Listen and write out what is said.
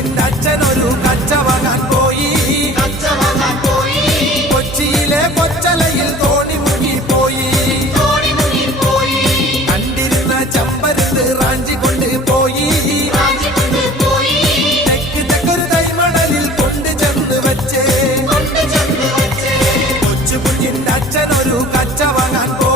കുഞ്ഞിന്റെ അച്ഛനൊരു കച്ച വാങ്ങാൻ പോയി. കൊച്ചിയിലെ കൊച്ചലയിൽ തോണി മുങ്ങിപ്പോയി. കണ്ടിരുന്ന ചമ്പരത്ത് റാഞ്ചി കൊണ്ട് പോയി. തെക്കൊരു തൈമണലിൽ കൊണ്ട് ചെന്ന് വെച്ച് കൊച്ചു കുഞ്ഞിന്റെ അച്ഛനൊരു കച്ച വാങ്ങാൻ പോയി.